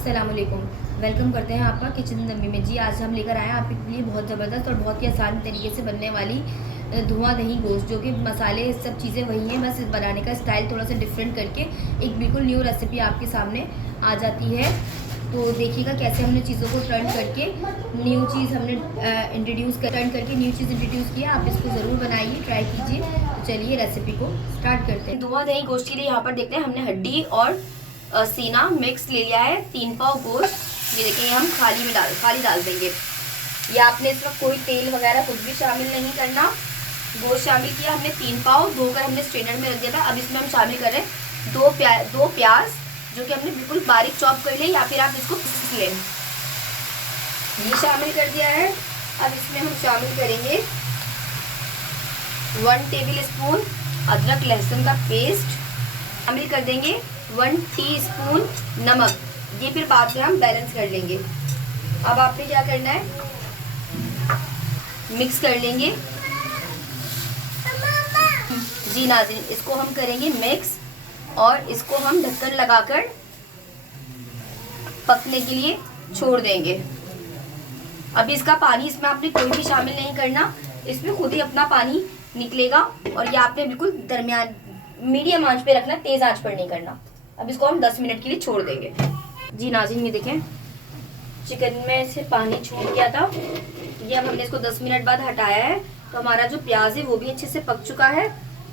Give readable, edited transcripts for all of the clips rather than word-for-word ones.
अस्सलामुअलैकुम। वेलकम करते हैं आपका किचन दम्मी में। जी आज हम लेकर आए हैं आपके लिए बहुत ज़बरदस्त और बहुत ही आसान तरीके से बनने वाली धुआं दही गोश्त, जो कि मसाले सब चीज़ें वही हैं, बस बनाने का स्टाइल थोड़ा सा डिफरेंट करके एक बिल्कुल न्यू रेसिपी आपके सामने आ जाती है। तो देखिएगा कैसे हमने चीज़ों को टर्न करके न्यू चीज़ हमने न्यू चीज़ इंट्रोड्यूस किया। आप इसको ज़रूर बनाइए, ट्राई कीजिए। तो चलिए रेसिपी को स्टार्ट करते हैं। धुआं दही गोश्त के लिए यहाँ पर देखते हैं हमने हड्डी और सीना मिक्स ले लिया है। 3 पाव गोश्त, ये देखिए हम खाली डाल देंगे। ये आपने इसमें कोई तेल वगैरह कुछ भी शामिल नहीं करना। गोश्त शामिल किया हमने 3 पाव, धोकर हमने स्ट्रेनर में रख दिया था। अब इसमें हम शामिल कर रहे हैं 2 प्याज, जो कि हमने बिल्कुल बारीक चॉप कर लिया, या फिर आप इसको पीस लें। ये शामिल कर दिया है। अब इसमें हम शामिल करेंगे 1 टेबल स्पून अदरक लहसुन का पेस्ट, शामिल कर देंगे 1 टीस्पून नमक। ये फिर बाद में हम बैलेंस कर लेंगे। अब आपने क्या करना है, मिक्स कर लेंगे। जी नाज़रीन, इसको हम करेंगे मिक्स और इसको हम ढक्कन लगाकर पकने के लिए छोड़ देंगे। अभी इसका पानी इसमें आपने कोई भी शामिल नहीं करना, इसमें खुद ही अपना पानी निकलेगा। और ये आपने बिल्कुल दरमियान मीडियम आंच पे रखना, तेज आंच पर नहीं करना। अब इसको हम 10 मिनट के लिए छोड़ देंगे। जी नाज़रीन, ये देखें चिकन में से पानी छूट गया था। ये अब हमने इसको 10 मिनट बाद हटाया है, तो हमारा जो प्याज है वो भी अच्छे से पक चुका है।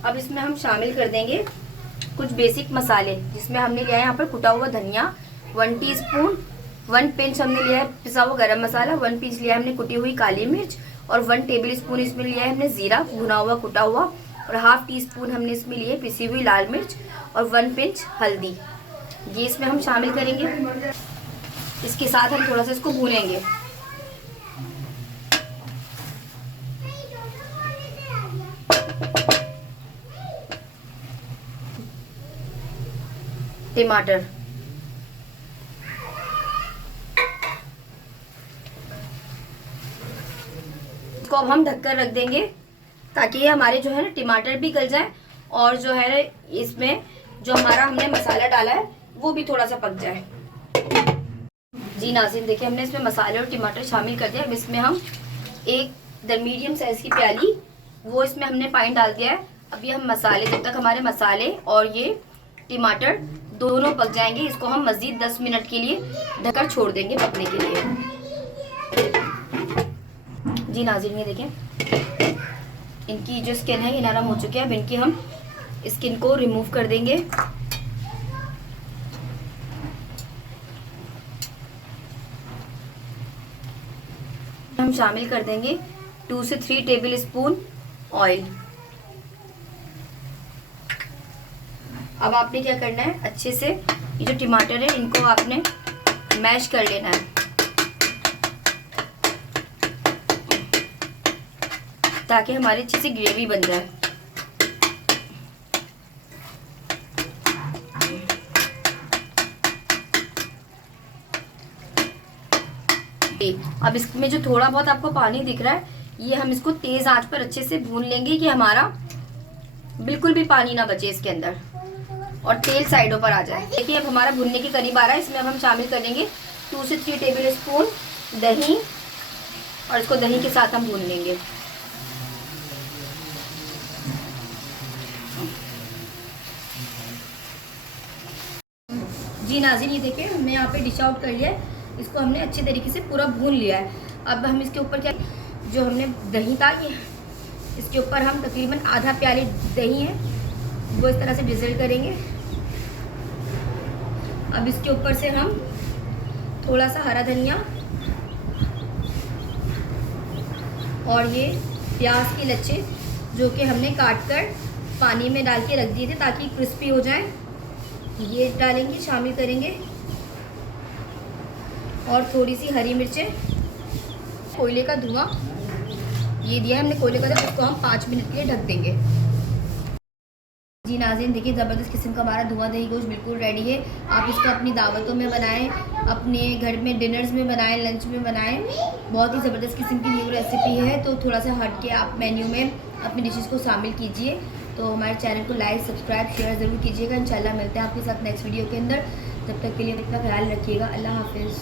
अब इसमें हम शामिल कर देंगे कुछ बेसिक मसाले, जिसमें हमने लिया है यहाँ पर कुटा हुआ धनिया 1 टीस्पून, 1 पिंच हमने लिया है पिसा हुआ गरम मसाला, 1 पिंच लिया है हमने कुटी हुई काली मिर्च, और 1 टेबल स्पून इसमें लिया है हमने जीरा भुना हुआ कुटा हुआ, और हाफ टी स्पून हमने इसमें लिए पिसी हुई लाल मिर्च, और 1 पिंच हल्दी। ये इसमें हम शामिल करेंगे। इसके साथ हम थोड़ा सा इसको भूनेंगे। टमाटर, इसको अब हम ढककर रख देंगे, ताकि ये हमारे जो है ना टमाटर भी गल जाए, और जो है इसमें जो हमारा हमने मसाला डाला है वो भी थोड़ा सा पक जाए। जी नाज़रीन, देखिए हमने इसमें मसाले और टमाटर शामिल कर दिया। अब इसमें हम एक मीडियम साइज की प्याली, वो इसमें हमने पानी डाल दिया है। अभी हम मसाले, जब तक हमारे मसाले और ये टमाटर दोनों पक जाएंगे, इसको हम मज़ीद 10 मिनट के लिए ढककर छोड़ देंगे पकने के लिए। जी नाज़रीन, ये देखें इनकी जो स्किन है ये नरम हो चुकी है। अब इनकी हम स्किन को रिमूव कर देंगे। हम शामिल कर देंगे 2 से 3 टेबल स्पून ऑयल। अब आपने क्या करना है, अच्छे से ये जो टमाटर है इनको आपने मैश कर लेना है, ताकि हमारी अच्छी सी ग्रेवी बन जाए। अब इसमें जो थोड़ा बहुत आपको पानी दिख रहा है, ये हम इसको तेज आंच पर अच्छे से भून लेंगे कि हमारा बिल्कुल भी पानी ना बचे इसके अंदर और तेल साइडों पर आ जाए। देखिए अब हमारा भुनने के करीब आ रहा है। इसमें अब हम शामिल कर देंगे 2 से 3 टेबल स्पून दही, और इसको दही के साथ हम भून लेंगे। जी नाज़रीन, ये देखिए हमने यहाँ पे डिश आउट कर लिया है। इसको हमने अच्छे तरीके से पूरा भून लिया है। अब हम इसके ऊपर क्या, जो हमने दही था ये, इसके ऊपर हम तकरीबन आधा प्याली दही है वो इस तरह से डिज़ल्ट करेंगे। अब इसके ऊपर से हम थोड़ा सा हरा धनिया और ये प्याज के लच्छे, जो कि हमने काट कर पानी में डाल के रख दिए थे ताकि क्रिस्पी हो जाए, ये डालेंगे, शामिल करेंगे। और थोड़ी सी हरी मिर्चें, कोयले का धुआं ये दिया है हमने कोयले का, उसको हम 5 मिनट के लिए ढक देंगे। जी नाज़रीन, देखिए ज़बरदस्त किस्म का हमारा धुआं दही गोश्त बिल्कुल रेडी है। आप इसको अपनी दावतों में बनाएं, अपने घर में डिनर्स में बनाएं, लंच में बनाएं। बहुत ही ज़बरदस्त किस्म की न्यू रेसिपी है, तो थोड़ा सा हट के आप मेन्यू में अपनी डिशेज़ को शामिल कीजिए। तो हमारे चैनल को लाइक, सब्सक्राइब, शेयर ज़रूर कीजिएगा। इंशाल्लाह मिलते हैं आपके साथ नेक्स्ट वीडियो के अंदर। तब तक के लिए अपना ख्याल रखिएगा। अल्लाह हाफिज़।